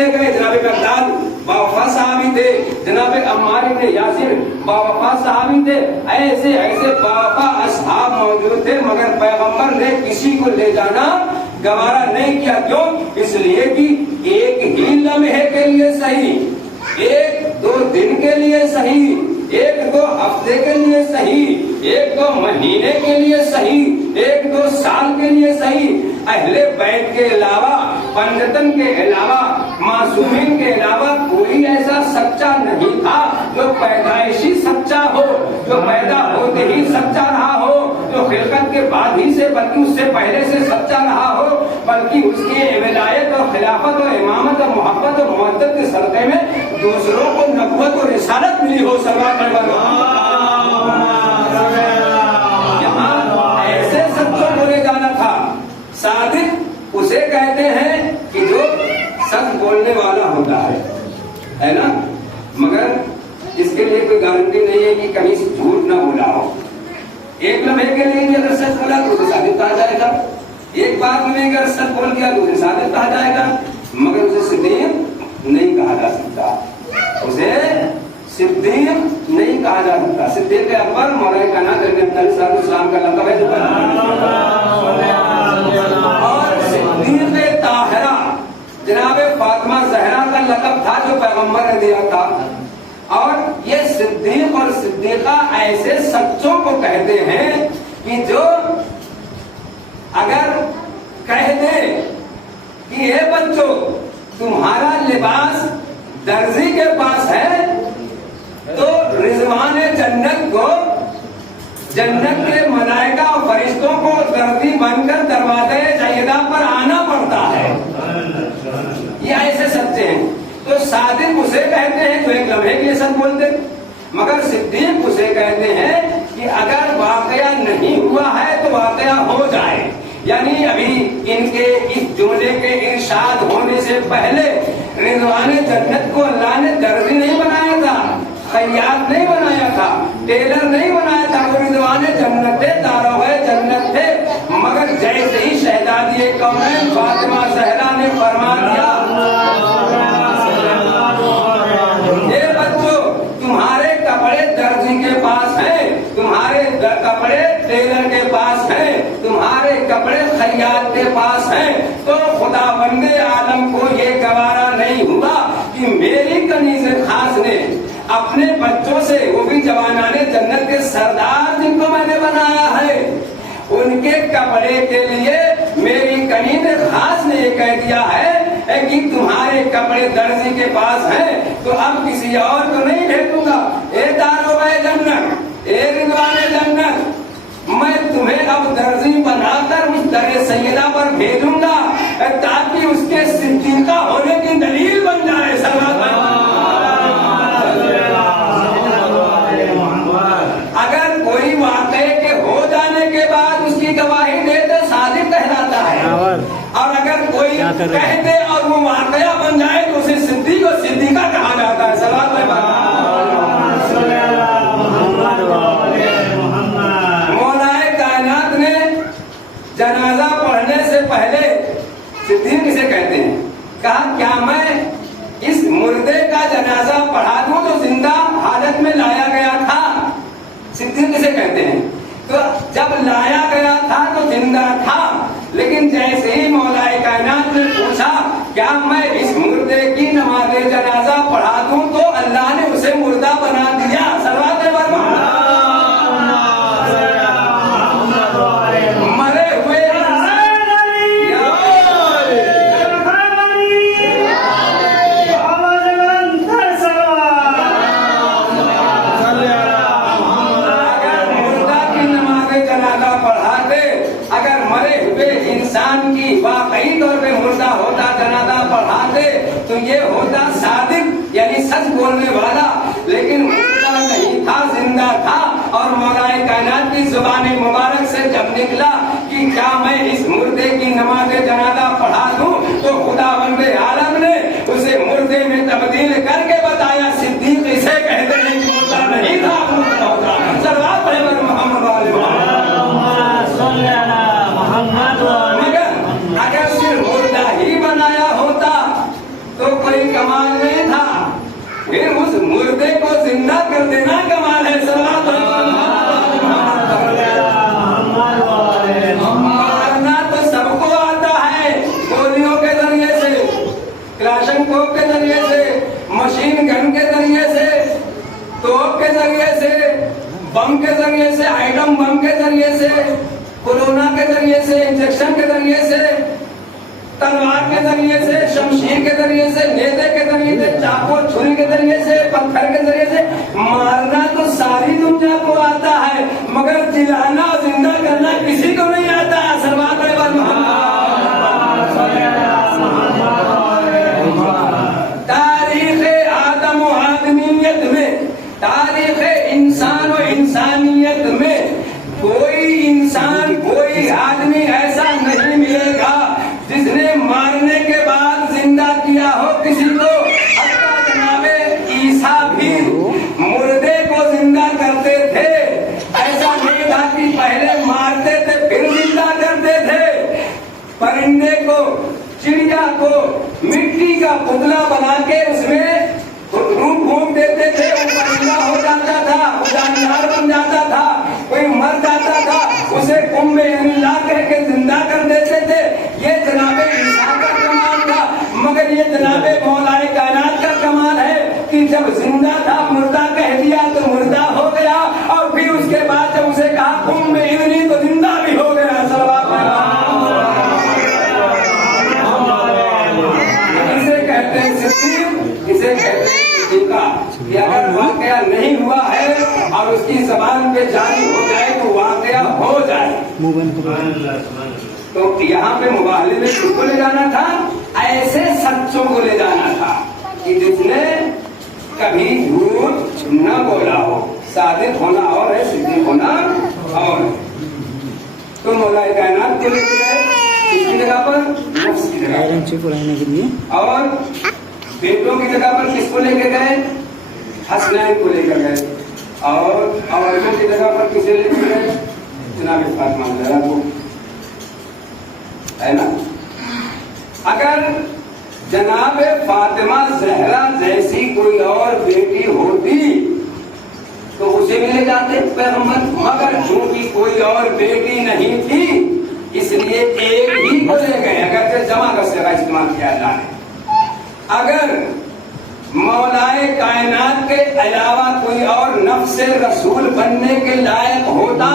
لے گئے. جناب مقداد باوفا صحابی تھے, جناب عمار ابن یاسر باوفا صحابی تھے, ایسے ایسے باوفا اصحاب موجود تھے, مگر پیغمبر نے کسی کو لے جانا گوارا نہیں کیا. کیوں؟ اس لیے کہ ایک ہی لمحے کے لیے صحیح, ایک دو دن کے لیے صحیح, ایک دو ہفتے کے لیے صحیح, ایک دو مہینے کے لیے صحیح, ایک دو سال کے لیے صحیح, اہل بیت کے علاوہ, پنجتن کے علاوہ, معصومین کے علاوہ کوئی ایسا سچا نہیں تھا جو پیدائشی سچا ہو, جو پیدا ہوتے ہی سچا رہا ہو, جو خلقت کے بعد ہی سے بلکہ اس سے پہلے سے سچا رہا ہو, بلکہ اس کی ولایت اور خلافت اور امامت اور محبت اور مودت کے صدقے میں دوسروں کو نبوت اور رسالت ملی ہو. یہاں ایسے سچوں کو لے جانا تھا. صادق اسے کہتے ہیں کہ جو سچ بولنے والا ہوتا ہے نا, مگر اس کے لیے کوئی گارنٹی نہیں ہے کہ کہیں جھوٹ نہ بولا ہو. ایک لمحے کے لیے اگر سچ بولا تو اسے صادق کہا جائے گا, ایک بات میں اگر سچ بول دیا تو اسے صادق کہا جائے گا, مگر اسے صدیق نہیں کہا جا سکتا, اسے صدیق نہیں کہا جا سکتا. صدیق اکبر مولا کائنات حضرت علی صلی اللہ علیہ وسلم کا لقب ہے. اور صدیق طاہرہ جناب فاطمہ زہرا کا لقب تھا جو پیغمبر نے دیا تھا. اور یہ صدیق اور صدیقہ ایسے سچوں کو کہتے ہیں کہ جو اگر کہہ دے کہ اے بچوں تمہارا لباس درزی کے پاس ہے تو رضوان جنت کو, جنت کے ملائکہ اور فرشتوں کو درزی بن کر دروازے سیدہ پر آنا پڑتا ہے. یہ ایسے سچے ہیں. تو صادق اسے کہتے ہیں جو ایک لمحے کے لیے سچ بولتے, مگر صدیق اسے کہتے ہیں کہ اگر واقعہ نہیں ہوا ہے تو واقعہ ہو جائے. یعنی ابھی ان کے اس جملے کے ارشاد ہونے سے پہلے رضوان جنت کو اللہ نے درزی نہیں بنایا تھا, خیاط نہیں بنایا تھا, ٹیلر نہیں بنایا تھا, وہ رضوان جنت تھے, داروغہ جنت تھے. مگر جیسے ہی شہزادی کونین فاطمہ زہرا نے فرما دیا اے بچوں تمہارے کپڑے درزی کے پاس ہیں, تمہارے کپڑے ٹیلر کے پاس ہیں, تمہارے کپڑے خیاط کے پاس ہیں, تو خداوند عالم کو یہ گوارا نہیں ہوا کہ میری کنیز خاص نے اپنے بچوں سے, وہ بھی جوانان جنت کے سردار جن کو میں نے بنایا ہے, ان کے کپڑے کے لیے میری کنیز خاص نے یہ کہہ دیا ہے کہ تمہارے کپڑے درزی کے پاس ہیں تو اب کسی اور کو نہیں بھیجوں گا. اے داروغہ جنت, اے رضوان جنت, میں تمہیں اب درزی بنا کر اس در سیدہ پر بھیجوں گا تاکہ اس کے صدیقہ ہونے کی دلیل بن جائے. اگر کوئی واقعے کے ہو جانے کے بعد اس کی گواہی دے تو صادق کہلاتا ہے, اور اگر کوئی کہہ دے اور وہ واقعہ بن جائے تو اسے صدیق اور صدیقہ کہا جاتا ہے. مولا کائنات نے جنازہ پڑھنے سے پہلے صدیق کسے کہتے ہیں, کہا کیا میں اس مردے کا جنازہ پڑھا دوں جو زندہ حالت میں لایا گیا تھا. صدیق کسے کہتے ہیں, تو جب لایا گیا تھا تو زندہ تھا, لیکن جیسے ہی مولا کائنات نے پوچھا کیا میں اس مردے کی نماز جنازہ پڑھا دوں تو اللہ نے اسے مردہ بنا دیا. مرے ہوئے انسان کی واقعی طور پہ مردہ ہوتا جنازہ پڑھاتے تو یہ ہوتا صادق یعنی سچ بولنے والا, لیکن مردہ نہیں تھا, زندہ تھا. اور مولا کائنات کی زبان مبارک سے جب نکلا کہ کیا میں اس مردے کی نماز جنازہ پڑھا دوں تو خداوند عالم نے اسے مردے میں تبدیل کر کے بتایا صدیق اسے کہتے ہیں کہ مردہ نہیں تھا, مردہ ہوتا. صلوات پڑھیں محمد علیہ مگر اگر صرف مردہ ہی بنایا ہوتا تو کوئی ذریعے سے، آئٹم بم کے ذریعے سے، کورونا کے ذریعے سے، انجیکشن کے ذریعے سے، تلوار کے ذریعے سے، شمشیر کے ذریعے سے، نیزے کے ذریعے سے، چاقو چھری کے ذریعے سے، پتھر کے ذریعے سے مارنا تو ساری دنیا کو آتا ہے، مگر جلانا اور زندہ کرنا کسی کو نہیں آتا. سلوات علی محمد. تاریخ آدم و آدمیت میں، تاریخ انسان و انسانیت میں کوئی انسان، کوئی آدمی ایسا نہیں ملے گا جس نے مارنے کے بعد زندہ کیا ہو کسی کو. حتیٰ جناب عیسیٰ بھی مردے کو زندہ کرتے تھے. ایسا نہیں تھا کہ پہلے مارتے تھے پھر زندہ کرتے تھے. پرندے کو، چڑیا کو مٹی کا پتلا بنا کے اس میں روح پھونک دیتے تھے، وہ پرندہ ہو جاتا تھا، وہ جاندار بن جاتا تھا. کوئی مر جاتا تھا اسے کم میں اللہ کہہ کے زندہ کر دیتے تھے. یہ جناب عیسیٰ کا کمال تھا. مگر یہ جناب مولا کائنات کا کمال ہے کہ جب زندہ تھا مردہ کہہ دیا تو مردہ ہو گیا، اور پھر اس کے بعد جب اسے کہا کم میں ابنی تو زندہ بھی ہو گیا. اسے کہتے ہیں صدیق، اسے کہتے ہیں صدیقہ. کہ اگر واقعہ نہیں ہوا ہے اور اس کی زبان پہ جاری ہو جائے تو واقعہ ہو جائے. تو یہاں پہ مباہلے میں کس کو لے جانا تھا؟ ایسے سچوں کو لے جانا تھا کہ جس نے کبھی جھوٹ نہ بولا ہو. صادق ہونا اور ہے، صدیق ہونا اور. تو مولا کائنات کو لے کے گئے کس کی جگہ پر؟ نفس کی جگہ پر. اور بیٹوں کی جگہ پر کس کو لے کے گئے؟ حسنین کو لے کر گئے. اور عورتوں کی جگہ پر کسے لے کے گئے؟ جناب فاطمہ زہرا کو، ہے نا. اگر جناب فاطمہ زہرا جیسی کوئی اور بیٹی ہوتی تو اسے بھی لے جاتے پیغمبر. مگر چونکہ کوئی اور بیٹی نہیں تھی اس لیے ایک ہی کو لے گئے. اگر جمع کا صیغہ استعمال کیا جائے، اگر مولائے کائنات کے علاوہ کوئی اور نفس رسول بننے کے لائق ہوتا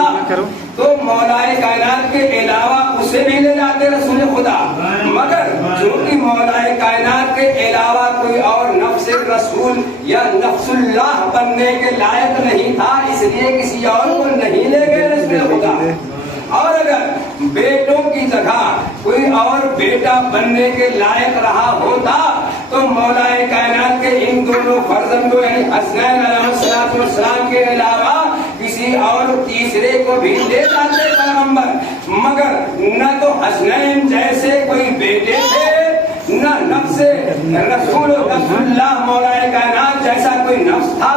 تو مولائے کائنات کے علاوہ اسے بھی لے جاتے رسول خدا. مگر چونکہ مولائے کائنات کے علاوہ کوئی اور نفس رسول یا نفس اللہ بننے کے لائق نہیں تھا اس لیے کسی اور کو نہیں لے گئے رسول خدا. اور اگر بیٹوں کی جگہ کوئی اور بیٹا بننے کے لائق رہا ہوتا تو مولا کائنات کے ان دونوں فرزندوں یعنی حسنین علیہ السلام کے علاوہ کسی اور تیسرے کو بھی لے جاتے پیغمبر. مگر نہ تو حسنین جیسے کوئی بیٹے تھے، نہ نفس رسول اللہ مولا کائنات جیسا کوئی نفس تھا،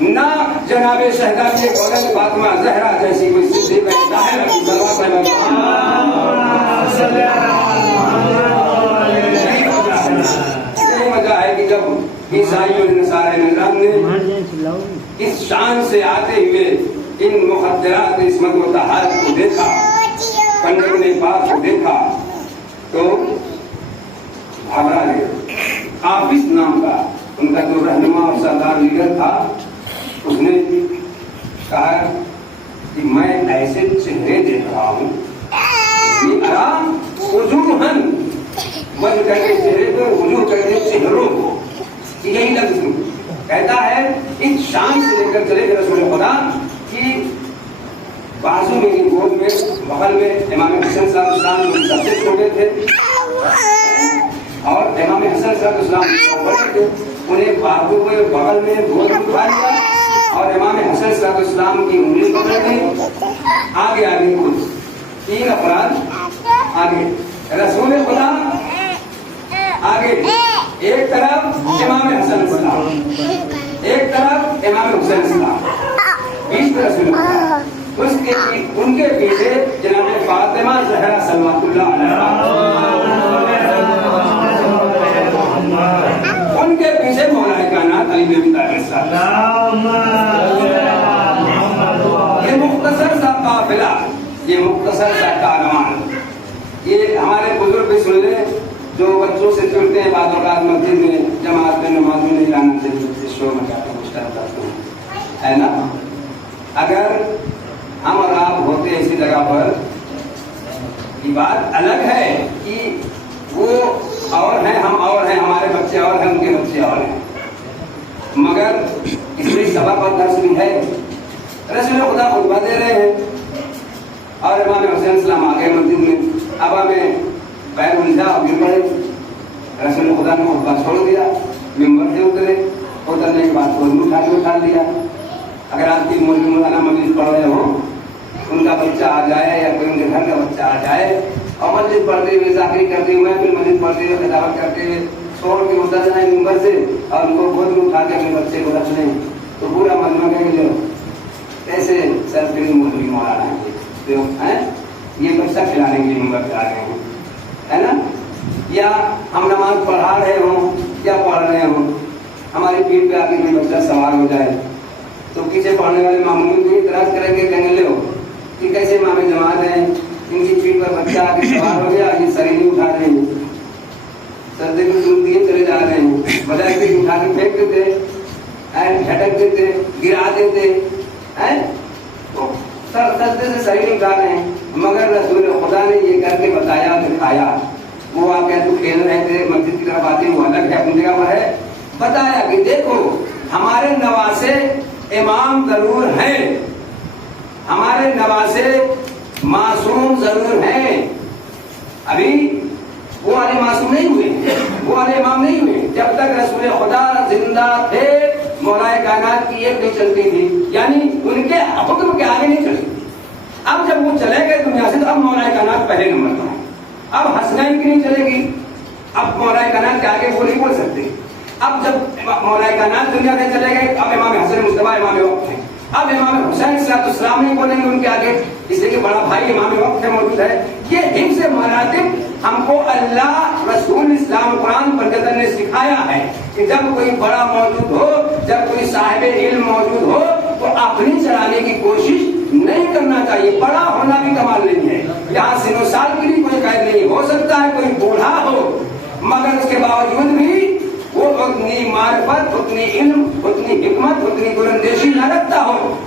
نہ جناب شہزادی دولت فاطمہ زہرا جیسی کوئی صدیقہ طاہرہ کی صلوات یہی وجہ ہے کہ جب عیسائیوں اور نصارہ نظام نے اس شان سے آتے ہوئے ان مخدرات عصمت و طہارت کو دیکھا، پنڈت نے پاک کو دیکھا تو گھبرا گئے. حافظ نام کا ان کا جو رہنما اور سردار لیڈر تھا اس نے کہا کہ میں ایسے چہرے دیکھ رہا ہوں وجوہن، وجہ کہتے چہرے کو، وجوہ کہتے چہروں کو. یہی لفظ کہتا ہے اس شان سے لے کر چلے گئے رسول خدا کہ بازو میں گود میں بغل میں امام حسن صاحب اسلام سب سے چھوٹے تھے اور امام حسن صاحب اسلام بڑے تھے. انہیں بازو میں بغل میں گود میں اٹھا لیا اور امام حسن صاحب اسلام کی انگلی پکڑ دی. آگے آگے خود تین افراد آگے رسول خدا، آگے ایک طرف امام حسن اسلام، ایک طرف امام حسین اسلام، بیچ رسول خدا. ان کے پیچھے جناب فاطمہ زہرا صلوات اللہ علیہا، ان کے پیچھے مولا کائنات علی بن ابی طالب صاحب. یہ مختصر سا قافلہ، یہ مختصر سا کاروان، یہ ہمارے بزرگ بھی سن لیں جو بچوں سے چڑھتے ہیں بعض اوقات مسجد میں جماعت میں نماز میں نہیں لانا چاہیے، اس شو میں کیا کچھ کرتا ہے نا. اگر हम और आप होते ऐसी जगह पर, ये बात अलग है कि वो और हैं, हम और हैं, हमारे बच्चे और हैं, उनके बच्चे और हैं, मगर इसमें सबक और दर्श भी है। रसूल खुदा खुतबा दे रहे हैं और इमाम हुसैन सलाम आ गए मस्जिद में। अब हमें पैर उलझा और गिर पड़े। रसूल खुदा ने खुतबा छोड़ दिया, मिंबर से उतरे, उतरने के बाद कोई उठा लिया। अगर आप की मौलवी मौलाना मजलिस पढ़ रहे हो, उनका बच्चा आ जाए या कोई उनके घर का बच्चा आ जाए और मस्जिद पढ़ते हुए, जाकरी करते हुए, फिर मस्जिद पढ़ते हुए, खिताबत करते हुए छोड़ के उतर जाए मिंबर से और उनको गोद में उठा के अपने बच्चे को रख लें, तो पूरा मजमा कहेंगे लो कैसे सरफिर मौलवी मौलाना है, ये बच्चा खिलाने के लिए मिंबर पे आ गए हैं, है ना। या हम नमाज पढ़ा रहे हों, क्या पढ़ रहे हों, हमारी पीठ पे आके कोई बच्चा सवार हो जाए तो पीछे पढ़ने वाले मामूली भी इतराज करेंगे, कहेंगे लो कि कैसे इमाम जमात है, इनकी पीठ पर बच्चा आके सवार हो गया, ये सर नहीं उठा रहे हैं, सर्दे में दूर दिए चले जा रहे हैं, बजाय पीठ उठा के फेंक देते, झटक देते, गिरा देते हैं, तो सर्दे से सही नहीं उठा रहे हैं। मगर रसूल खुदा ने ये करके बताया, दिखाया। वो आप क्या तो खेल रहे थे, मस्जिद की तरफ आते, वो अलग है, अपनी जगह पर है। बताया कि देखो हमारे नवासे इमाम जरूर हैं, हमारे नवासे मासूम जरूर हैं, अभी वो वाले मासूम नहीं हुए, वो वाले इमाम नहीं हुए। जब तक रसूल खुदा जिंदा थे, मौलाए कायनात की एक नहीं चलती थी, यानी उनके हुक्म के आगे नहीं चलती। अब जब वो चले गए दुनिया से, तो अब मौलाए कायनात पहले नंबर पर है। अब हसनैन की नहीं चलेगी, अब मौलाए कायनात के आगे वो नहीं बोल सकते। अब जब मौलाए कायनात दुनिया से चले गए, अब इमाम हसन मुस्तफा इमाम वक्त है, अब इमाम हुसैन सलाम नहीं बोलेंगे उनके आगे, इसलिए कि बड़ा भाई इमाम वक्त है, मौजूद है। ये हिफ्ज़ मरातिब हमको अल्लाह, रसूल, इस्लाम, कुरान पंडितन ने सिखाया है कि जब कोई बड़ा मौजूद हो, जब कोई साहिब इल्म मौजूद हो, तो अपनी चलाने की कोशिश नहीं करना चाहिए। बड़ा होना भी कमाल नहीं है, यहाँ सिनो साल के लिए कोई कैद नहीं। हो सकता है कोई बूढ़ा हो, मगर उसके बावजूद भी वो उतनी मार्फत, उतनी इल्म, उतनी हिकमत, उतनी दूरंदेशी न रखता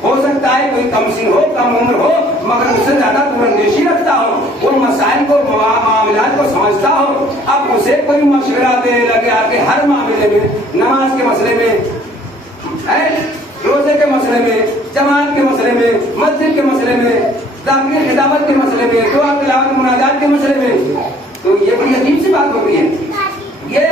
हो सकता है कोई कम सिन हो, कम उम्र हो, मगर उससे ज्यादा दूरंदेशी रखता हो, वो मसाइल को, मामलात को समझता हो। अब उसे कोई मशवरा देने लगे आके हर मामले में, नमाज के मसले में, रोजे के मसले में, जमात के मसले में, मस्जिद के मसले में, दाखिल खिताबत के मसले में, दुआ तिलावत मुनाजात के मसले में, तो ये बड़ी अजीब सी बात हो गई है। ये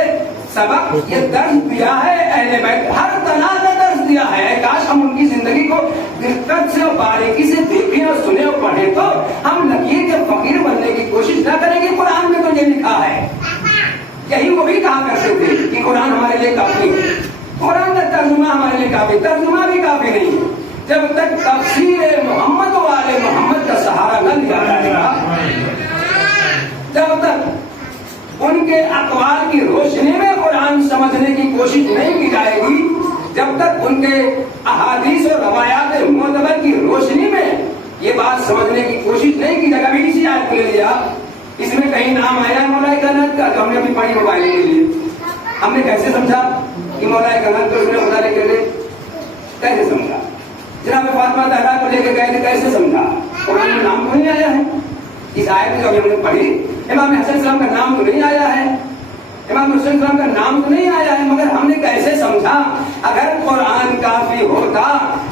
सबक, ये दर्ज दिया है अहले बैत, हर तना का दर्ज दिया है। काश हम उनकी जिंदगी को दिक्कत से और बारीकी से देखें और सुने और पढ़ें, तो हम लकीर के फकीर बनने की कोशिश न करेंगे। कुरान में तो ये लिखा है, यही वो भी कहा करते थे कि कुरान हमारे लिए काफी है, कुरान का तर्जुमा हमारे लिए काफी, तर्जुमा भी काफी नहीं है जब तक तफसीर मोहम्मद वाले मोहम्मद का सहारा न लिया जाएगा, जब तक उनके अक़वाल की रोशनी में कुरान समझने की कोशिश नहीं की जाएगी, जब तक उनके अहादीस और रवायात मुतबर की रोशनी में ये बात समझने की कोशिश नहीं की जाएगी। अभी इसी आयत को ले लिया, इसमें कहीं नाम आया मौलाए कायनात का, जो हमने अभी पढ़ी मोबाइल के लिए, हमने कैसे समझा कि मौलाए कायनात को उसने खुदा लेकर गए, कैसे समझा? जनाब फातिमा ज़हरा को लेकर गए थे, कैसे समझा? कुरान में नाम तो नहीं आया है इस आयत में जो हमने पढ़ी, इमाम हसन सलाम का नाम तो नहीं आया है, इमाम हुसैन सलाम का नाम तो नहीं आया है, मगर हमने कैसे समझा? अगर कुरान काफी होता,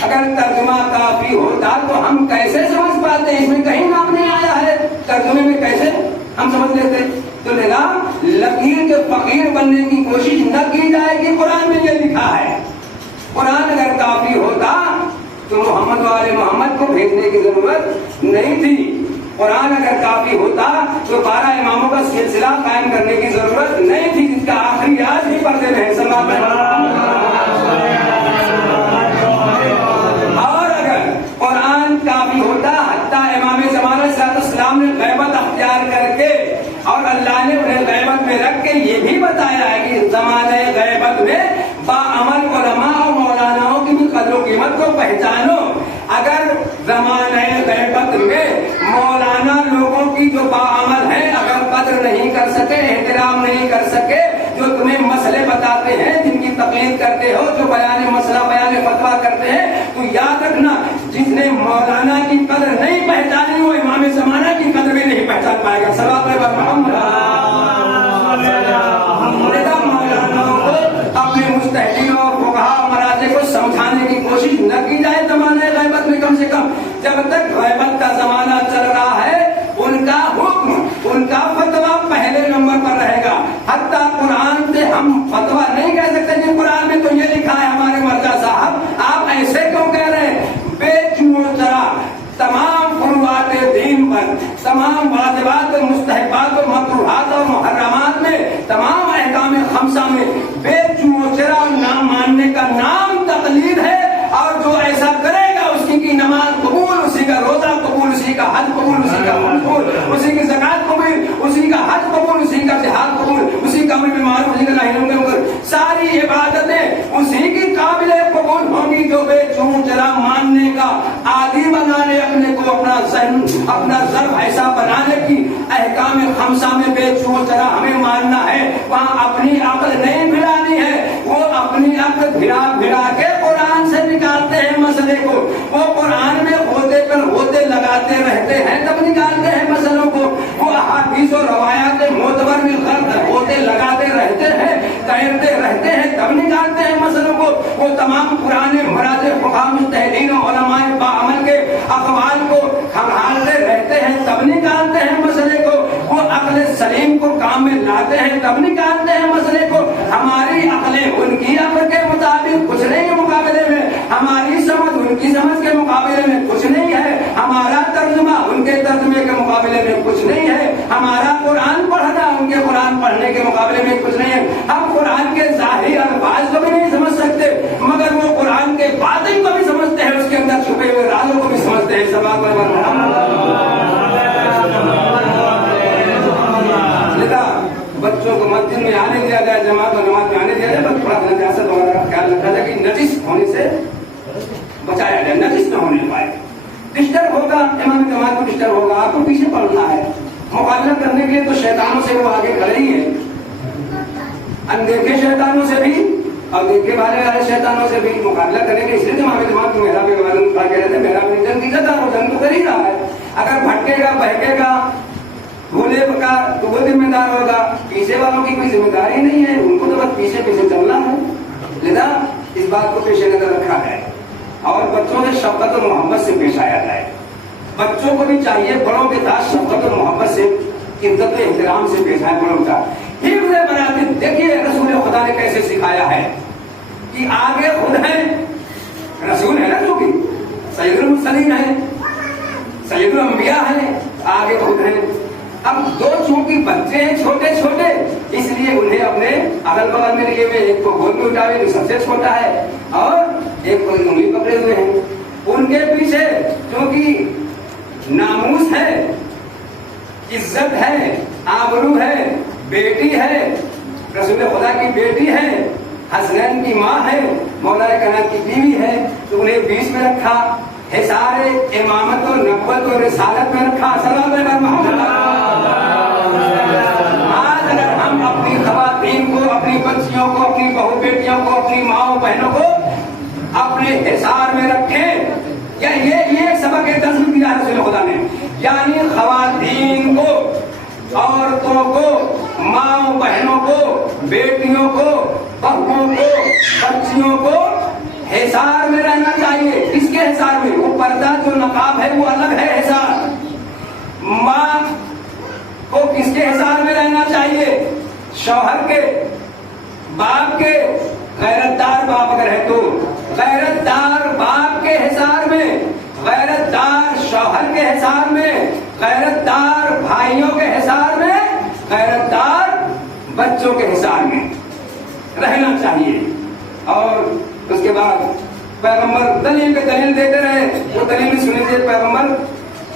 अगर तर्जुमा काफी होता, तो हम कैसे समझ पाते? इसमें कहीं नाम नहीं आया है, तर्जुमे में कैसे हम समझ लेते? तो लिहाजा लकीर के फकीर बनने की कोशिश न की जाएगी। कुरान में ये लिखा है, कुरान अगर काफी होता तो मोहम्मद वाले मोहम्मद को भेजने की जरूरत नहीं थी। कुरान अगर काफी होता तो 12 इमामों का सिलसिला कायम करने की जरूरत नहीं थी, जिसका आखिरी आज ही पर्दे में है। और अगर कुरान काफी होता, हत्ता इमाम ज़माना सल्लल्लाहु ने गैबत अख्तियार करके और अल्लाह ने उन्हें गैबत में रख के ये भी बताया है कि ज़माने गैबत में बाअमल उलमा और मौलानाओं की भी कदर कीमत को पहचानो। अगर ज़माने गैबत में मौलाना लोगों की जो बाअमल है, अगर कदर नहीं कर सके, एहतराम नहीं कर सके, जो तुम्हें मसले बताते हैं, जिनकी तकलीफ करते हो, जो बयान मसला, बयान फतवा करते हैं, तो याद रखना, जिसने मौलाना की कदर तक तमाम वाजिबात और मुस्तहबात और मकरूहात और मुहर्रमात में, तमाम अहकाम खमसा में बेचूचरा ना मानने का नाम तकलीद है। और जो ऐसा करेगा उसकी की नमाज कबूल, उसी का रोजा कबूल, उसी का हज कबूल, उसी का कबूल, उसी की ज़कात कबूल, उसी का हज कबूल, उसी का जिहाद कबूल, उसी का अमर बिल मारूफ, उसी का नही मुनकर कबूल। सारी इबादतें उसी की काबिल कबूल होंगी जो बेचूचरा मानने का आदी बना ले अपने को, अपना ज़हन, अपना ज़र्फ ऐसा बना ले कि अहकाम खमसा में बेचूचरा हमें मानना है, वहाँ अपनी अक्ल नहीं भिड़ानी है। वो अपनी अक्ल भिड़ा भिड़ा के कुरान से निकालते हैं मसले को, वो कुरान में होते पर होते लगाते रहते हैं तब निकालते हैं मसलों को, वो अहादीस और रवायात मोतबर में खर्च होते लगाते रहते हैं, तैरते रहते हैं तब निकालते हैं मसलों को। वो तमाम पुराने मराजे फुक़हा मुज्तहिदीन और उलमाए बाअमल के अक़वाल को खंगालते रहते हैं तब निकालते हैं मसले को। वो अक्ल सलीम को काम में लाते हैं तब निकालते हैं मसले को। हमारी अक्लें उनकी अक्ल के मुताबिक कुछ नहीं है मुकाबले में, हमारी समझ उनकी समझ के मुकाबले में कुछ नहीं है, हमारा तर्जुमा उनके तर्जुमे के मुकाबले में कुछ नहीं है, हमारा कुरान पढ़ना उनके कुरान पढ़ने के मुकाबले में कुछ नहीं है। हम कुरान के ज़ाहिर अल्फाज को भी नहीं समझ सकते, मगर वो कुरान के बातिन को भी समझते हैं, उसके अंदर छुपे हुए राजों को भी समझते हैं। बच्चों को मस्जिद में आने दिया जाए, जमात और नमाज में आने दिया जाए, बस थोड़ा नजासत वगैरह का ख्याल रखा जाए कि नजिस होने से बचाया जाए, नजिस न होने पाए। डिस्टर्ब होगा, इमाम जमात को डिस्टर्ब होगा, आपको पीछे पड़ना है। मुकाबला करने के लिए तो शैतानों से वो आगे खड़े ही है, अनदेखे शैतानों से भी और देखे वाले शैतानों से भी मुकाबला करेंगे। इसलिए इमाम जमात को मेरा भी कह रहे थे, मेरा भी जंग की कदर हो, जंग तो कर ही रहा है। अगर भटकेगा बहकेगा भूले का तो वो जिम्मेदार होगा, पीछे वालों की कोई जिम्मेदारी नहीं है, उनको तो बस पीछे पीछे चलना है। लिहाजा इस बात को पेश नजर रखा जाए और बच्चों से शफकत और मोहब्बत से पेश आया जाए। बच्चों को भी चाहिए बड़ों के साथ शफकत और मोहब्बत से, इज्जत और एहतराम से पेश आए बड़ों का। हिफ्ज़ मरातिब, देखिए रसूल खुदा ने कैसे सिखाया है कि आगे खुद है, रसूल है ना, जो कि सैयदुल मुरसलीन है, सैयदुल अंबिया है, आगे खुद है। अब दो चूंकि बच्चे हैं छोटे छोटे, इसलिए उन्हें अपने अगल बगल में लिए हुए, एक को गोद में उठाए जो सबसे छोटा है और एक को उंगली पकड़े हुए हैं। उनके पीछे क्योंकि नामूस है, इज्जत है, आबरू है, बेटी है, रसूल खुदा की बेटी है, हसनैन की माँ है, मौला कायनात की बीवी है, तो उन्हें बीच में रखा है, सारे इमामत और नबुव्वत और रिसालत में रखा। आज अगर हम अपनी खवातीन को, अपनी बच्चियों को, अपनी बहू बेटियों को, अपनी माओ बहनों को अपने हिसार में रखें, या ये सबक तस्वीर दिया रसूल खुदा ने, यानी खवातीन को, औरतों को, माओ बहनों को, बेटियों को, बहुओं को, बच्चियों को हिसार में रहना चाहिए। किसके हिसार में? वो पर्दा जो नकाब है वो अलग है हिसार। माँ को किसके हिसार में रहना चाहिए? शौहर के, बाप के, गैरतदार बाप अगर है तो गैरतदार बाप के हिसार में, गैरतदार शौहर के हिसार में, गैरतदार भाइयों के हिसार में, गैरतदार बच्चों के हिसार में रहना चाहिए। और उसके बाद पैगंबर दलील पे दलील देते रहे, वो दलील सुनी थी पैगंबर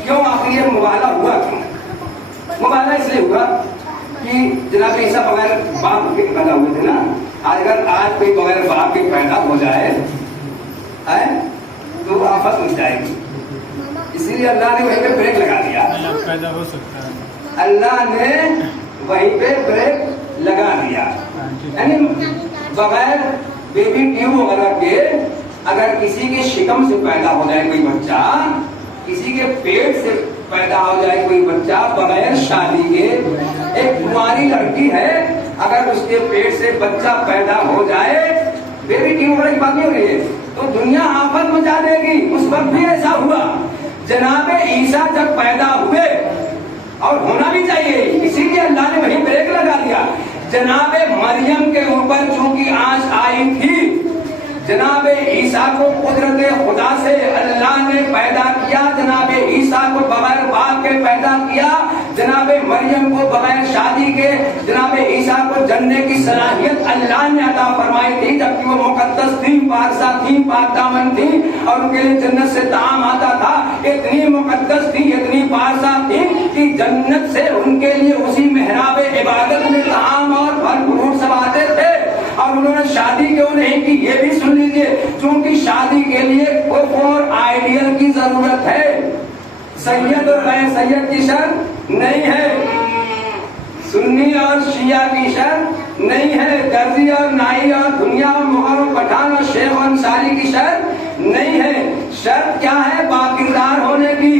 क्यों आखिर ये मुबाला हुआ, क्यों मुबाला इसलिए हुआ कि जनाब ईसा बगैर बाप के पैदा हुए थे ना। अगर आज कोई बगैर बाप के पैदा हो जाए है तो आफत हो जाएगी, इसीलिए अल्लाह ने वहीं पे ब्रेक लगा दिया। पैदा हो सकता है, अल्लाह ने वहीं पे ब्रेक लगा दिया, यानी बगैर बेबी ट्यूब वगैरह के अगर किसी के शिकम से पैदा हो जाए कोई बच्चा, किसी के पेट से पैदा हो जाए कोई बच्चा बगैर शादी के, एक कुंवारी लड़की है अगर उसके पेट से बच्चा पैदा हो जाए, बेबी ट्यूब वगैरह की बात नहीं हो रही है, तो दुनिया आफत मचा देगी। उस वक्त भी ऐसा हुआ। जनाबे ईसा जब पैदा हुए, और होना भी चाहिए, इसीलिए अल्लाह ने वहीं ब्रेक लगा दिया। जनाबे मरियम के ऊपर चूंकि आंच आई थी, जनाब ईसा को कुदरत खुदा से अल्लाह ने पैदा किया, जनाब ईसा को बगैर बाप के पैदा किया, जनाब मरियम को बगैर शादी के जनाब ईसा को जन्ने की सलाहियत अल्लाह ने अता फरमाई थी, जबकि वो मुकद्दस थी, पारसा थी, पाक दामन थी और उनके लिए जन्नत से ताम आता था। इतनी मुकद्दस थी, इतनी पारसा थी कि जन्नत से उनके लिए उसी मेहराब इबादत में ताम और फल फ्रूट सब आते थे। और उन्होंने शादी क्यों नहीं की, ये भी सुन लीजिए, क्योंकि शादी के लिए और आइडियल की जरूरत है। सैयद और गैर सैयद की शर्त नहीं है, सुन्नी और शिया की शर्त नहीं है, दर्जी और नाई और दुनिया और मुगल और पठान और शेख और अंसारी की शर्त नहीं है। शर्त क्या है? बाकिरदार होने की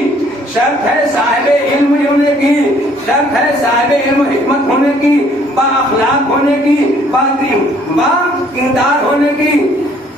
शर्त है, साहिबे इल्म होने की शर्त है, साहिबे इल्म हिकमत होने की, बाअखलाक होने की, बाकिरदार होने की,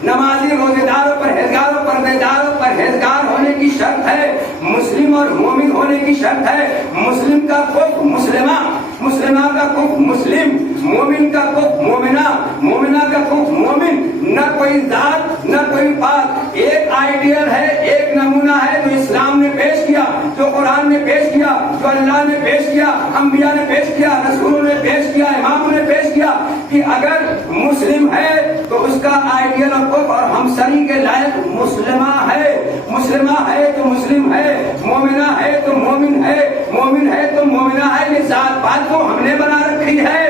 नमाजी रोजेदार और परहेजगार और पर्देदार और परहेजगार होने की शर्त है, मुस्लिम और मोमिन होने की शर्त है। मुस्लिम का कुफ मुस्लिमा, मुस्लिमा का कुफ मुस्लिम, मोमिन का कुफ मोमिना, मोमिना का कुफ मोमिन। न कोई जात न कोई बात, एक आइडियल है, एक नमूना है जो इस्लाम ने पेश किया, जो कुरान ने पेश किया, जो अल्लाह ने पेश किया, अंबिया ने पेश किया, रसूलों ने पेश किया, इमामों ने पेश किया कि अगर मुस्लिम है तो उसका आइडियल और हमसरी के लायक मुस्लिमा है, मुस्लिमा है तो मुस्लिम है, मोमिना है तो मोमिन है, मोमिन है तो मोमिना है। ये जात पात को हमने बना रखी है,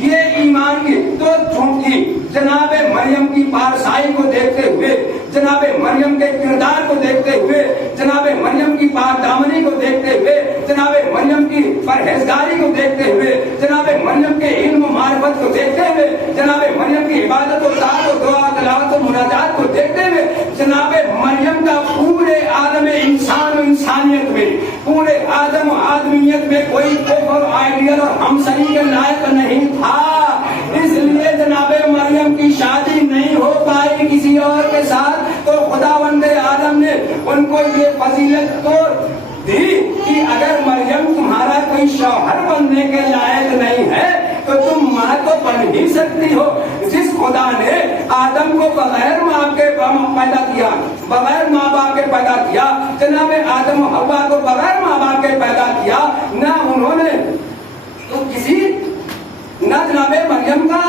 ये ईमान की। तो चूंकि जनाबे मरियम की पारसाई को देखते हुए, जनाबे मरियम के किरदार को देखते हुए, जनाबे मरियम की पाक दामनी को देखते हुए, जनाबे मरियम की परहेजगारी को देखते हुए, जनाबे मरियम के इल्म मारिफत को देखते हुए, जनाबे मरियम की इबादत और ताअत और दुआ तिलावत और मुनाजात को देखते हुए, जनाबे मरियम का पूरे आदम इंसान और इंसानियत में, पूरे आदम आदमियत में कोई कुफ्र आइडियल और हमसरी के लायक नहीं था। इसलिए जनाबे मरियम की शादी नहीं हो पाई किसी और के साथ, तो खुदावंद आदम ने उनको ये फजीलत तो दी कि अगर मरियम तुम्हारा कोई शौहर बनने के लायक नहीं है तो तुम माँ तो बन ही सकती हो। जिस खुदा ने आदम को बगैर माँ के पैदा किया, बगैर माँ बाप के पैदा किया, जनाबे आदम हव्वा को बगैर माँ बाप के पैदा किया, ना उन्होंने तो किसी न जनाबे मरियम का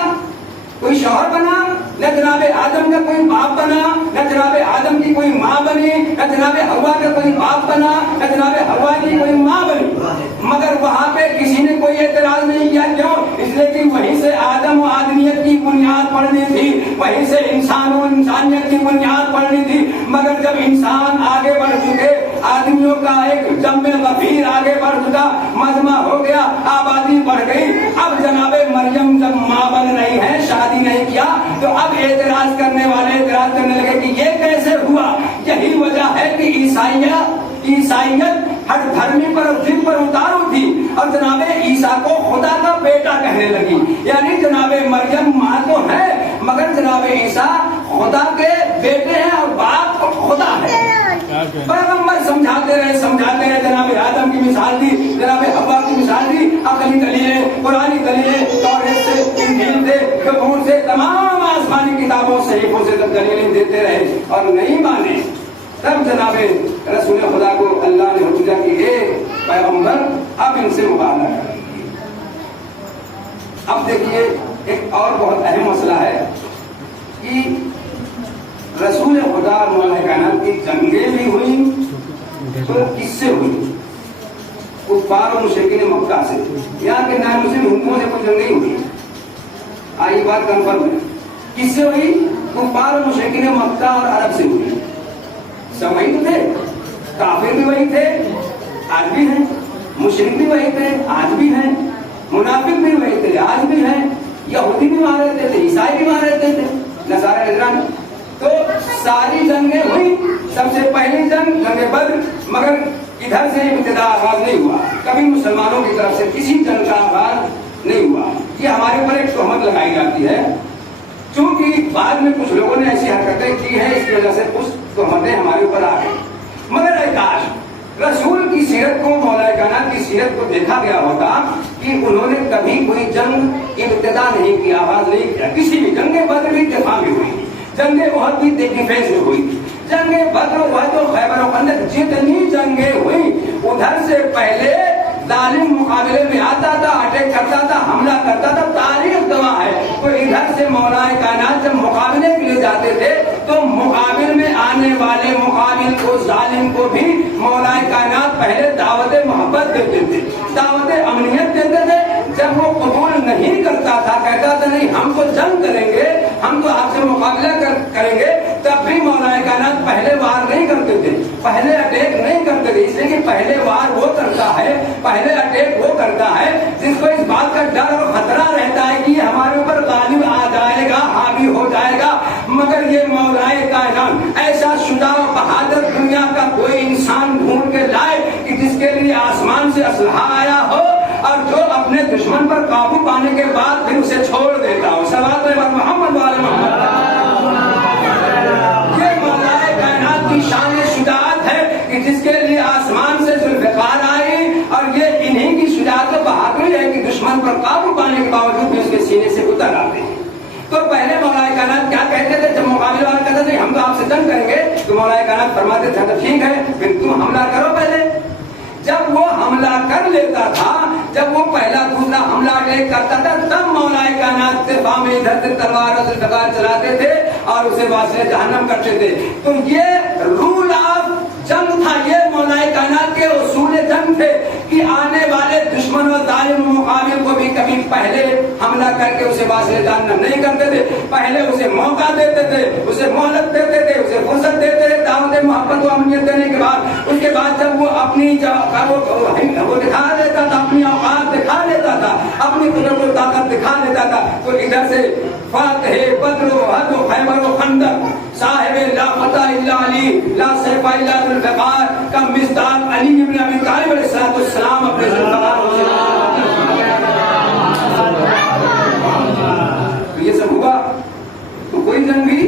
कोई शौहर बना, न जनाबे आदम का कोई बाप बना, न जनाबे आदम की कोई माँ बनी, न जनाबे हवा का कोई बाप बना, न जनाबे हवा की कोई माँ बनी। मगर वहाँ पे किसी ने कोई एतराज नहीं किया। क्यों? इसलिए कि वहीं से आदम और आदमियत की बुनियाद पड़नी थी, वहीं से इंसान और इंसानियत की बुनियाद पड़नी थी। मगर जब इंसान आगे बढ़ चुके, आदमियों का एक जम्मे गफीर आगे बढ़ चुका, मजमा हो गया, आबादी बढ़ गई, अब जनाबे मरियम जब माँ बन रही है, शादी नहीं किया, तो अब एतराज करने वाले एतराज करने लगे कि ये कैसे हुआ। यही वजह है कि ईसाइयत हर धर्मी पर जिन पर उतारू थी और जनाबे ईसा को खुदा का बेटा कहने लगी। यानी जनाबे मरियम माँ तो है मगर जनाबे ईसा खुदा के बेटे हैं और बाप खुदा है। पैगंबर समझाते रहे जनाबे आदम की मिसाल दी, जनाबे हव्वा की मिसाल दी, अकली दलीलें, पुरानी दलीलें, तौरात से, इंजील से, ज़बूर से, तमाम आसमानी किताबों से दलीलें देते रहे और नहीं माने। तब जनाबे रसूल खुदा को अल्लाह ने हुज्जा की, एक पैगंबर अब इनसे मुकाबला कर। अब देखिए एक और बहुत अहम मसला है कि रसूल खुदा कायनात की जंगें भी हुई तो किससे हुई? कुफार और मुशरिकीन मक्का से। यहाँ के नाम मुस्लिम हिंदुओं से कोई जंग नहीं हुई। आई बात कंफर्म है। किससे हुई? कुफार और मुशरिकीन मक्का और अरब से हुई। सब वही तो थे, काफिर भी वही थे, आज भी हैं, मुशरिक भी वही थे, आज भी हैं, मुनाफिक भी वही थे, आज भी हैं, यहूदी भी वहां रहते थे, ईसाई भी वहां रहते थे, नसारा इजराइल। तो सारी जंगें हुई। सबसे पहली जंग बद्र, मगर इधर से इब्तिदा आगाज नहीं हुआ, कभी मुसलमानों की तरफ से किसी जंग का आगाज नहीं हुआ। ये हमारे ऊपर एक तोहमत लगाई जाती है, क्योंकि बाद में कुछ लोगों ने ऐसी हरकतें की है, इसकी वजह से कुछ तोहमतें हमारे ऊपर आ गई। मगर काश रसूल की सीरत को, मौला कायनात की सीरत को देखा गया होता कि उन्होंने कभी कोई जंग इब्तिदा नहीं की, आगाज नहीं किया। किसी भी जंग बद्र भी दफा भी हुई, जंग उहद की डिफेंस में हुई थी। जंग बद्र उहद और खैबर और खंदक जितनी जंगें हुई उधर से पहले जालिम मुकाबले में आता था, अटैक करता था, हमला करता था, तारीख गवाह है। तो इधर से मौलाए कायनात जब मुकाबले के लिए जाते थे तो मुकाबिल में आने वाले मुकाबिल को जालिम को भी मौलाए कायनात पहले दावत मोहब्बत देते थे, दावत अमनियत देते थे। जब वो कबूल नहीं करता था, कहता था नहीं हम तो जंग करेंगे, हम तो आपसे मुकाबला करेंगे, तब भी मौलाए कायनात पहले वार नहीं करते थे, पहले अटैक नहीं करते थे। इसलिए कि पहले वार वो करता है, पहले अटैक वो करता है जिसको इस बात का डर और खतरा रहता है कि हमारे ऊपर गालिब आ जाएगा, हावी हो जाएगा। मगर ये मौलाए कायनात ऐसा शुजा और बहादुर दुनिया का कोई इंसान ढूंढ के लाए कि जिसके लिए आसमान से असलहा आया हो और जो अपने दुश्मन पर काबू पाने के बाद फिर उसे छोड़ देता हो। सल्लल्लाहु अलैहि मोहम्मद वाले मोहम्मद, ये मौलाए कायनात की शान शुजाअत है कि जिसके लिए आसमान से जुल्फ़िकार आई और ये इन्हीं की शुजाअत और बहादुरी है कि दुश्मन पर काबू पाने के बावजूद भी उसके सीने से उतर आते हैं। तो पहले मौलाए कायनात क्या कहते थे जब मुकाबले वाले कहते थे हम तो आपसे जंग करेंगे, तो मौलाए कायनात फरमाते थे तो ठीक है फिर तुम हमला करो। पहले जब वो हमला कर लेता था, जब वो पहला दूसरा हमला अटैक करता था, तब मौलाए कायनात से बाम इधर से तलवार और जुल्फ़िकार चलाते थे और उसे वासिले जहन्नम करते थे। तो ये रूल ऑफ जंग था, ये मौलाए कायनात के उसूल जंग थे कि आने वाले दुश्मन और जालिम मुकाबिल को भी कभी पहले हमला करके उसे वासिले जहन्नम नहीं करते थे, पहले उसे मौका देते थे, उसे मोहलत देते थे, उसे फुर्सत देते थे दावत मोहब्बत और अमनियत देने के बाद। उसके बाद जब वो अपनी वो दिखा देता था, अपनी औकात दिखा देता था, अपनी कुदरत और ताकत दिखा देता था, तो इधर से फातह बद्र उहद खैबर और खंदक साहिब ला फतह इल्ला अली ला सैफ इल्ला जुल्फ़िकार का मिस्दाक अली इब्न अबी तालिब अलैहिस्सलाम अपने जुल्फ़िकार ये सब हुआ। तो कोई जंग भी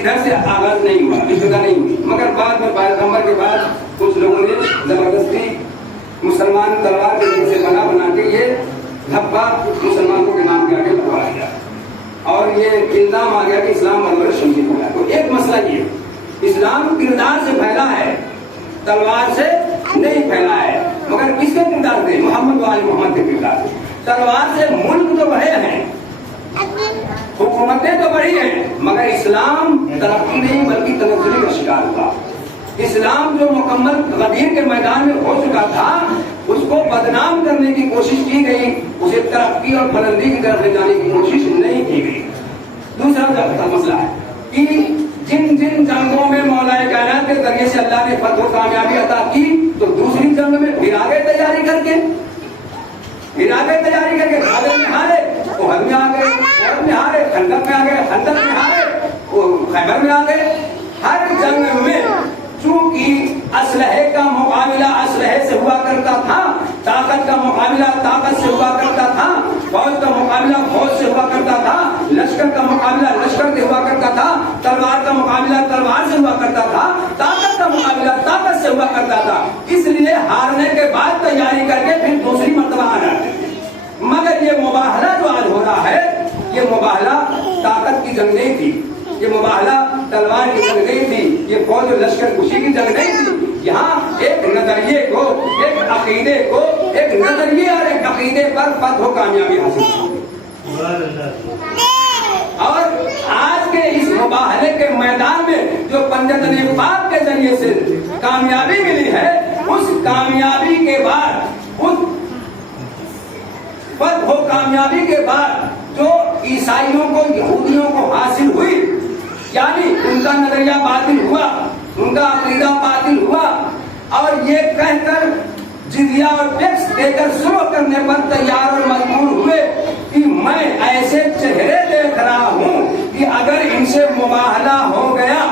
इधर से आगाज नहीं हुआ, इब्तिदा नहीं हुई। मगर बाद में पैगंबर के बाद कुछ लोगों ने जबरदस्ती मुसलमान तलवार के जरिए से बना के ये धब्बा मुसलमानों के नाम के आगे लगवा दिया और ये इल्जाम आ गया कि इस्लाम मनवर शमसी फैला। तो एक मसला ये, इस्लाम किरदार से फैला है, तलवार से नहीं फैला है। मगर किसके किरदार से? मोहम्मद वाले मोहम्मद के किरदार से। तलवार से मुल्क तो बढ़े हैं, हुकूमतें तो बढ़ी हैं, मगर इस्लाम तरक्की नहीं बल्कि तनज़्ज़ुल का शिकार हुआ। इस्लाम जो मुकम्मल गदीर के मैदान में हो चुका था उसको बदनाम करने की कोशिश की गई, उसे तरक्की और बुलंदी की तरफ ले जाने की कोशिश नहीं की गई। दूसरा मसला है कि जिन जिन जंगों में मौलाए कायनात के जरिए से अल्लाह ने फतह कामयाबी अता की, तो दूसरी जंग में फिर आगे तैयारी करके बदर में हारे, उहद में आ गए, उहद में हारे, खंदक में आ गए, खंदक में हारे, खैबर में आ गए। हर जंग में चूंकि असलहे का मुकाबला असलहे से हुआ करता था, ताकत का मुकाबला ताकत से हुआ करता था, फौज का मुकाबला फौज से हुआ करता था, लश्कर का मुकाबला लश्कर से हुआ करता था, तलवार का मुकाबला तलवार से हुआ करता था, ताकत का मुकाबला ताकत से हुआ करता था। इसलिए हारने के बाद तैयारी करके फिर दूसरी मर्तबा आ जाते थे। मगर ये मुबाहला जो आज हो रहा है, ये मुबाहला ताकत की जंग नहीं थी, ये मुबाहला तलवार की जंग नहीं थी, ये फौज और लश्कर कुशी की जंग नहीं थी। यहाँ एक नजरिए को, एक अकीदे को, एक नजरिए और एक अकीदे पर फतह कामयाबी हासिल। और आज के इस मुबाहले के मैदान में जो पंजतन पाक के जरिए से कामयाबी मिली है, उस कामयाबी के बाद, उस फतह कामयाबी के बाद जो ईसाइयों को, यहूदियों को हासिल हुई, यानी उनका नजरिया बातिल हुआ, उनका अकीदा बातिल हुआ और ये कहकर जिजिया और टैक्स देकर शुरू करने पर तैयार और मजबूर हुए कि मैं ऐसे चेहरे देख रहा हूँ कि अगर इनसे मुबाहला हो गया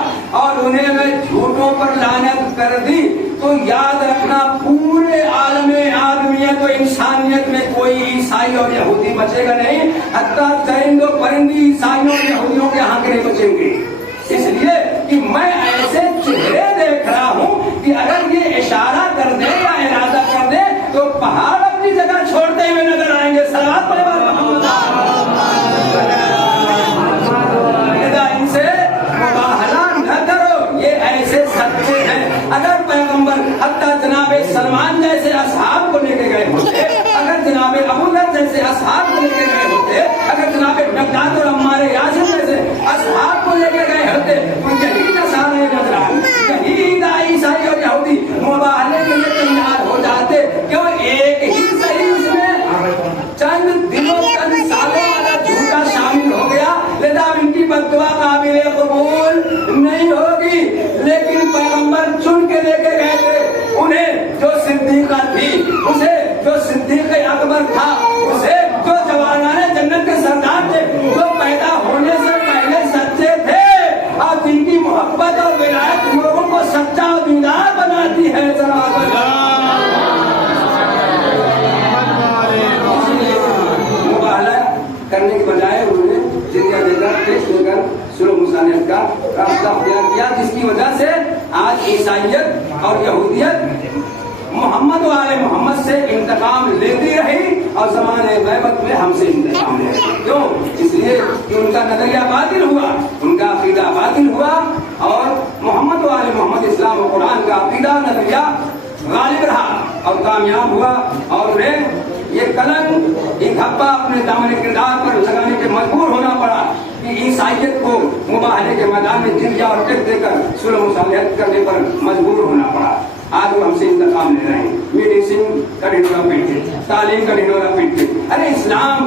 और उन्हें मैं झूठों पर लानत कर दी तो याद रखना पूरे आलमे आदमियत और इंसानियत में कोई ईसाई और यहूदी बचेगा नहीं, हत्ता चरिंदो परिंदी ईसाइयों और यहूदियों के यहाँ के नहीं बचेंगे। इसलिए कि मैं ऐसे चेहरे देख रहा हूँ कि अगर ये इशारा कर दे या इरादा कर दे तो पहाड़ अपनी जगह छोड़ते हुए नजर आएंगे। सलावत पढ़े इनसे असहाब को लेके गए होते, अगर जनाब मिक़दाद और अम्मार यासिर में से असहाब को लेके गए होते, तो कहीं नसारे नजरान, कहीं ईसाई और यहूदी मुबाहले के लिए तैयार हो जाते। क्यों? एक ही सही उसमें चंद दिनों चंद सालों वाला झूठा शामिल हो गया, लिहाजा इनकी बद्दुआ काबिल कबूल नहीं होगी। लेकिन पैगंबर चुन के लेके गए थे उन्हें, जो सिद्दीका थी उसे, जो सिद्दीक अकबर था उसे, जो जवानाने जन्नत के सरदार थे, जो पैदा होने से पहले सच्चे थे और जिनकी मोहब्बत और विलायत लोगों को सच्चा और दीदार बनाती है। मुबाहला करने के बजाय उन्होंने जिंदगी देकर पेश देकर सुलह मुसानियत का रास्ता अख्तियार किया, जिसकी वजह से आज ईसाइयत और यहूदियत मोहम्मद वाले मोहम्मद से इंतकाम लेती रही और ज़माने ग़ैबत में हमसे इंतकाम ले रही। क्यों? इसलिए कि उनका नजरिया बातिल हुआ, उनका अकीदा बातिल हुआ और मोहम्मद वाले मोहम्मद इस्लाम और कुरान का अकीदा नजरिया गालिब रहा और कामयाब हुआ। और उन्हें ये कलंक, ये धब्बा अपने दामन किरदार पर लगाने के मजबूर होना पड़ा कि ईसाइयत को मुबाहले के मैदान में जिंदा और टिक देकर सुलह मुसालिहत करने पर मजबूर होना पड़ा। आज वो हमसे इंतकाम ले रहे हैं, मेडिसिन का ढिंढोरा पीटते, तालीम का ढिंढोरा पीटते। अरे इस्लाम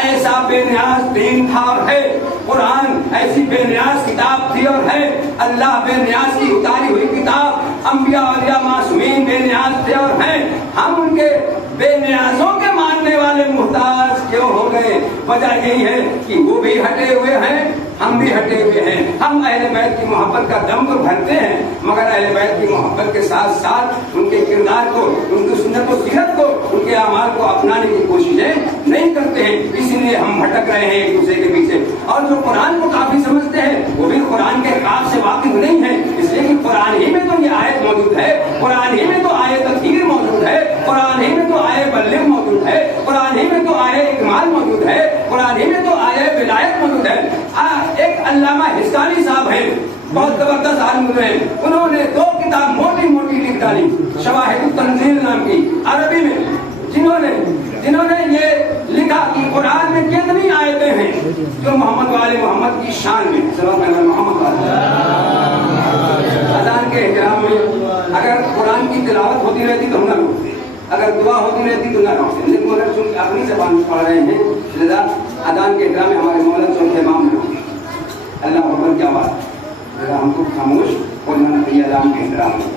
ऐसा बेनियाज दीन था और है, कुरान ऐसी बेनियाज किताब थी और है, अल्लाह बेनियाज की उतारी हुई किताब, अंबिया औलिया मासूमीन बेनियाज थे और हैं। हम उनके बेनियाजों के मानने वाले मुहताज क्यों हो गए? वजह यही है कि वो भी हटे हुए हैं, हम भी हटे हुए हैं। हम अहले बैत की मोहब्बत का दम तो भरते हैं, मगर अहले बैत की मोहब्बत के साथ साथ उनके किरदार को, उनकी सुन्नत और सीरत को, उनके अमाल को अपनाने की कोशिशें नहीं करते हैं। इसलिए हम भटक रहे हैं एक दूसरे के पीछे। और जो कुरान को काफी समझते हैं वो भी कुरान के काफ से वाकिफ नहीं है, इसलिए कि कुरान ही में तो ये आयत मौजूद है, कुरान ही में तो आयत तखीर मौजूद है, कुरान ही में तो आयत बल्लिग मौजूद है, कुरान ही में तो आयत इकमाल मौजूद है, कुरान ही में तो आयत विलायत मौजूद है। एक अल्लामा हिस्सानी साहब हैं, बहुत जबरदस्त आलिम हैं, उन्होंने 2 किताब मोटी मोटी लिख डाली, शवाहिद तंजील नाम की, अरबी में, जिन्होंने ये लिखा कि कुरान में कितनी आयतें हैं जो मोहम्मद वाले मोहम्मद की शान में, मोहम्मद वाले अजान के एहतराम में अगर कुरान की तिलावत होती रहती तो हम ना रोकते, अगर दुआ होती रहती तो ना रोकते, लेकिन अगर चूंकि अपनी ज़बान में पढ़ रहे हैं, लिहाजा अजान के एहतराम में हमारे मौलवी चौथे इमाम ने रोके। अल्लाह अकबर की आवाज़, लिहाजा हमको खामोश हो जाना चाहिए अजान के एहतराम में।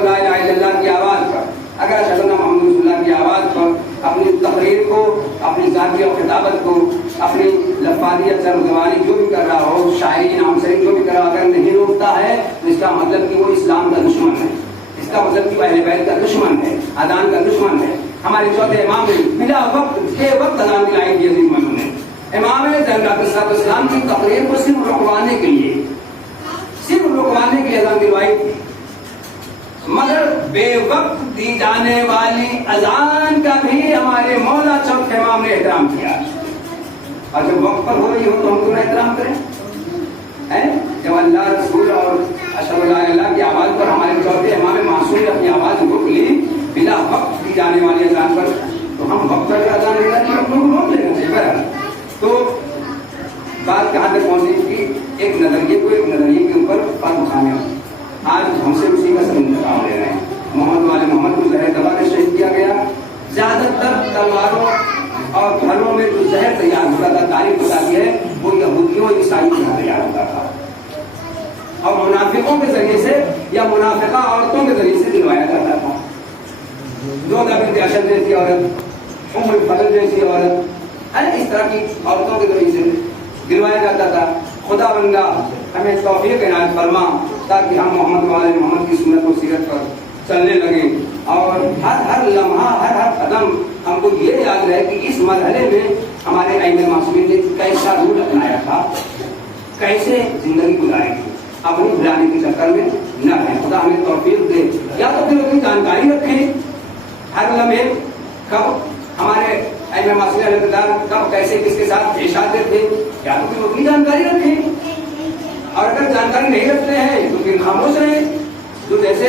ला इलाहा इल्लल्लाह की आवाज़ पर, अगर अशहदु अन्ना मुहम्मद रसूलुल्लाह की आवाज़ पर अपनी तकरीर को, अपनी ज़ातिया और खिताबत को, अपनी लफ़ादियत जवानी जो भी कर रहा हो, शायरी नाम से जो भी कर रहा हो, अगर नहीं रोकता है तो इसका मतलब कि वो इस्लाम का दुश्मन है, इसका मतलब कि वो अहले बैत का दुश्मन है, अजान का दुश्मन है। हमारे चौथे इमाम ने बिला वक्त के वक्त अजान दिलाई थी अजीम मनु ने। इमाम इस्लाम की तकरीर को सिर्फ रुकवाने के लिए, सिर्फ रुकवाने के लिए अजान दिलवाई थी, मगर बेवक्त दी जाने वाली अजान का भी हमारे मौला चौथे इमाम ने एहतराम किया। और जब वक्त पर हो रही हो तो हम क्यों एहतराम करें? हैं? जब अल्लाह रसूल और अशहदु अल्ला इलाहा इल्लल्लाह की आवाज़ पर हमारे चौथे इमाम मासूम ने अपनी आवाज़ रोक ली बिना वक्त दी जाने वाली अजान पर, तो हम वक्त पर अजान अपनों को रोक लेना चाहिए। तो बात कहाँ तक पहुँची कि एक नजरिए के ऊपर बात उठाने, आज हमसे उसी का इंतकाम ले रहे हैं। मोहम्मद वाले मोहम्मद को जहर दबा के शहीद किया गया। ज्यादातर तलवारों और घरों में जो जहर तैयार होता था, तारीफ बताती है, वो यहूदियों ईसाई से तैयार होता था और मुनाफिकों के जरिए से या मुनाफिका औरतों के जरिए से दिलवाया जाता था। जो नबी अशद जैसी औरत, उम्मुल फजल जैसी औरत, इस तरह की औरतों के जरिए से दिलवाया जाता था। खुदा बंदा हमें तौफीक इनायत फरमा ताकि हम मोहम्मद वाले मोहम्मद की सुन्नत और सीरत पर चलने लगे और हर लम्हा, हर कदम हमको ये याद रहे कि इस मरहले में हमारे अइम्मा मासूमीन ने कैसा रूल अपनाया था, कैसे जिंदगी गुजारी थी। اپنی بھلانے کے چکر میں نہ رہیں. خدا ہمیں توفیق دے. یا تو پھر اپنی جانکاری رکھیں ہر لمحے کب ہمارے ائمہ معصومین علیہ السلام کب کیسے کس کے ساتھ پیش آتے تھے, یا تو پھر اپنی جانکاری رکھیں. اور اگر جانکاری نہیں رکھتے ہیں تو پھر خاموش رہیں. تو جیسے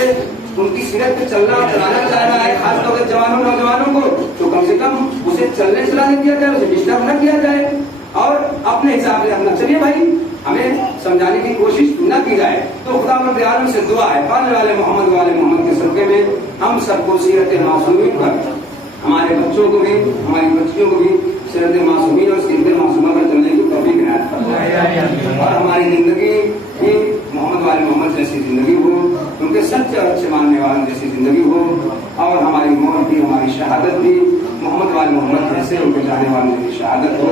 ان کی سیرت پہ چلنا چلانا چاہ رہا ہے خاص طور پر جوانوں نوجوانوں کو, تو کم سے کم اسے چلنے چلانے دیا جائے, اسے ڈسٹرب نہ کیا جائے, اور اپنے حساب سے رکھنا. چلیے بھائی ہمیں سمجھانے کی کوشش نہ کی جائے. تو خدا رب العالمین سے دعا ہے پالنے والے محمد کے صدقے میں ہم سب کو سیرت معصومین پر, ہمارے بچوں کو بھی ہماری بچیوں کو بھی سیرت معصومین اور سیرت معصومہ پر چلنے کی توفیق عنایت فرمائے, اور ہماری زندگی بھی محمد جیسی زندگی ہو, ان کے سچے اور اچھے ماننے والوں جیسی زندگی ہو, اور ہماری موت بھی ہماری شہادت بھی محمد جیسے ان کے چاہنے والوں کی شہادت ہو.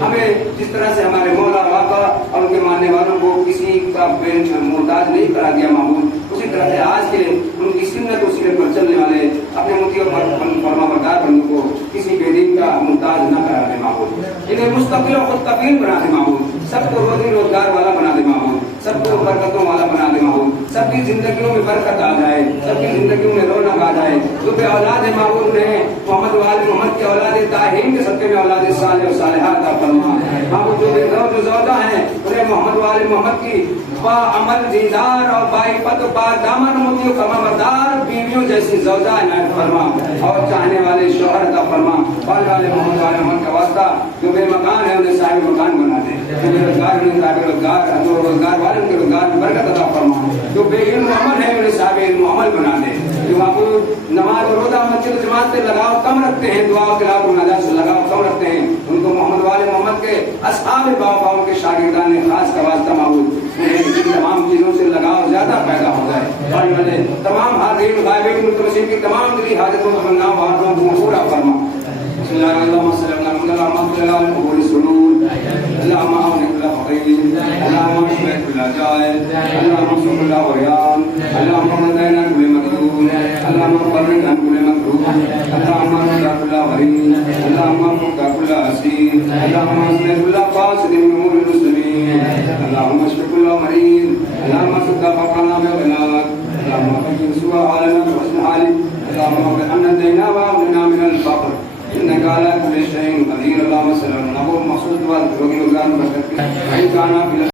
ہمیں جس طرح سے ہمارے مولا آقا اور ان کے ماننے والوں کو کسی کا محتاج نہیں کرا دیا معبود, اسی طرح سے آج کے ان کی سنت و سیرت پر چلنے والے اپنے مطیع پر فرما بردار بندوں کو کسی بے دین کا محتاج نہ کرا دے معبود. انہیں مستقل و خود کفیل بنا دے معبود. سب کو روزی روزگار والا بنا دے معبود. سب کو برکتوں والا بنا دے معبود. سب کی زندگیوں میں برکت آ جائے, سب کی زندگیوں میں رونق آ جائے. جو بے اولاد معبود نے محمد کے اولاد طاہرین کے صدقے میں اولاد صالح و صالحات عطا فرما. معبود جو بے زوج و زوجہ ہیں انہیں محمد کی با عمل دیندار اور باعفت و با دامن مطیع و فرمانبردار بیویوں جیسی زوجہ عنایت فرما, اور چاہنے والے شوہر عطا فرما. والے محمد کا واسطہ جو بے مکان ہے انہیں صاحب مکان بنا دے. جو بے روزگار انہیں صاحب روزگار, جو روزگار والے ان کے روزگار میں برکت عطا فرما. جو بے علم عمل ہے انہیں صاحب علم عمل بنا دے. جو معبود نماز و روزہ مسجد و جماعت سے لگاؤ کم رکھتے ہیں, دعا و تلاوت و مناجات سے لگاؤ کم رکھتے ہیں, ان کو محمد کے اصحاب باؤں کے شاگردان نے خاص کا واسطہ معبود تمام چیزوں سے لگاؤ زیادہ پیدا ہو جائے. تمام حاضرین غائبین متوسل کی تمام دلی حاجتوں تمناؤں باتوں کو پورا فرما. بسم اللہ الرحمن الرحیم. اللهم اغفر كل فقير, اللهم اشف كل جائع, اللهم انصر كل عريان, اللهم ارضنا عن كل مظلوم, اللهم فرج عن كل مكروه, اللهم ارض كل غريب, اللهم فك كل اسير, اللهم اصلح كل فاسد من امور المسلمين, اللهم اشف كل مريض, اللهم سد فقرنا بغناك, اللهم فجر سوء حالنا بحسن حالك, اللهم اغفر عنا الدين واغننا من الفقر انك على كل شيء قدير. اللهم صل على محمد مخصوص دعا روگی روزگار میں برکت کی.